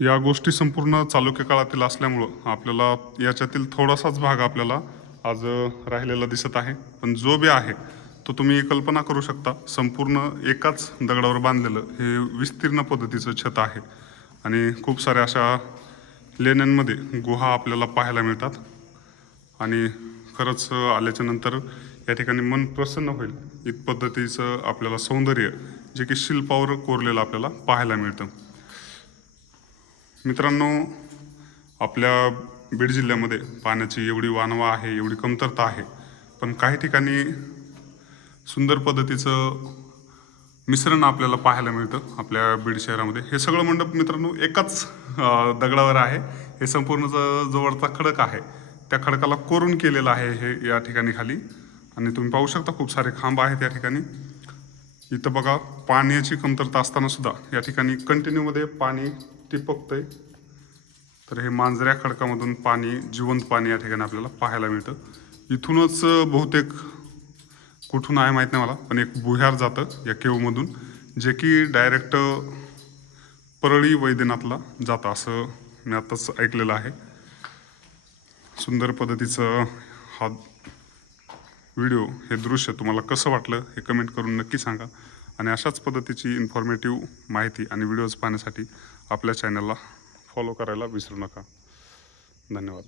या गोष्टी संपूर्ण चालुक्य काळातील असल्यामुळं आपल्याला याच्यातील थोडासाच भाग आपल्याला आज राहिलेला दिसत आहे. पण जो बी आहे तो तुम्ही कल्पना करू शकता, संपूर्ण एकाच दगडावर बांधलेलं हे विस्तीर्ण पद्धतीचं छत आहे. आणि खूप साऱ्या अशा लेण्यांमध्ये गुहा आपल्याला पाहायला मिळतात. आणि खरंच आल्याच्या नंतर या ठिकाणी मन प्रसन्न होईल इत पद्धतीचं आपल्याला सौंदर्य जे की शिल्पावर कोरलेलं आपल्याला पाहायला मिळतं. मित्रांनो, आपल्या बीड जिल्ह्यामध्ये पाण्याची एवढी वानवा आहे, एवढी कमतरता आहे, पण काही ठिकाणी सुंदर पद्धतीचं मिश्रण आपल्याला पाहायला मिळतं आपल्या बीड शहरामध्ये. हे सगळं मंडप मित्रांनो एकाच दगडावर आहे. हे संपूर्ण जो वरचा खडक आहे त्या खडकाला कोरून केलेलं आहे हे या ठिकाणी खाली. आणि तुम्ही पाहू शकता खूप सारे खांब आहेत या ठिकाणी. इथं बघा, पाण्याची कमतरता असताना सुद्धा या ठिकाणी कंटिन्यूमध्ये पाणी टिपकतंय. तर हे मांजऱ्या खडकामधून पाणी, जिवंत पाणी या ठिकाणी आपल्याला पाहायला मिळतं. इथूनच बहुतेक कुठून आहे माहीत नाही मला, पण एक भुयार जातं या केवमधून, जे की डायरेक्ट परळी वैद्यनाथला जातं असं मी आत्ताच ऐकलेलं आहे. सुंदर पद्धतीचं हा व्हिडिओ, हे दृश्य तुम्हाला कसं वाटलं हे कमेंट करून नक्की सांगा. आणि अशाच पद्धतीची इन्फॉर्मेटिव्ह माहिती आणि व्हिडिओज पाहण्यासाठी आपल्या चॅनलला फॉलो करायला विसरू नका. धन्यवाद.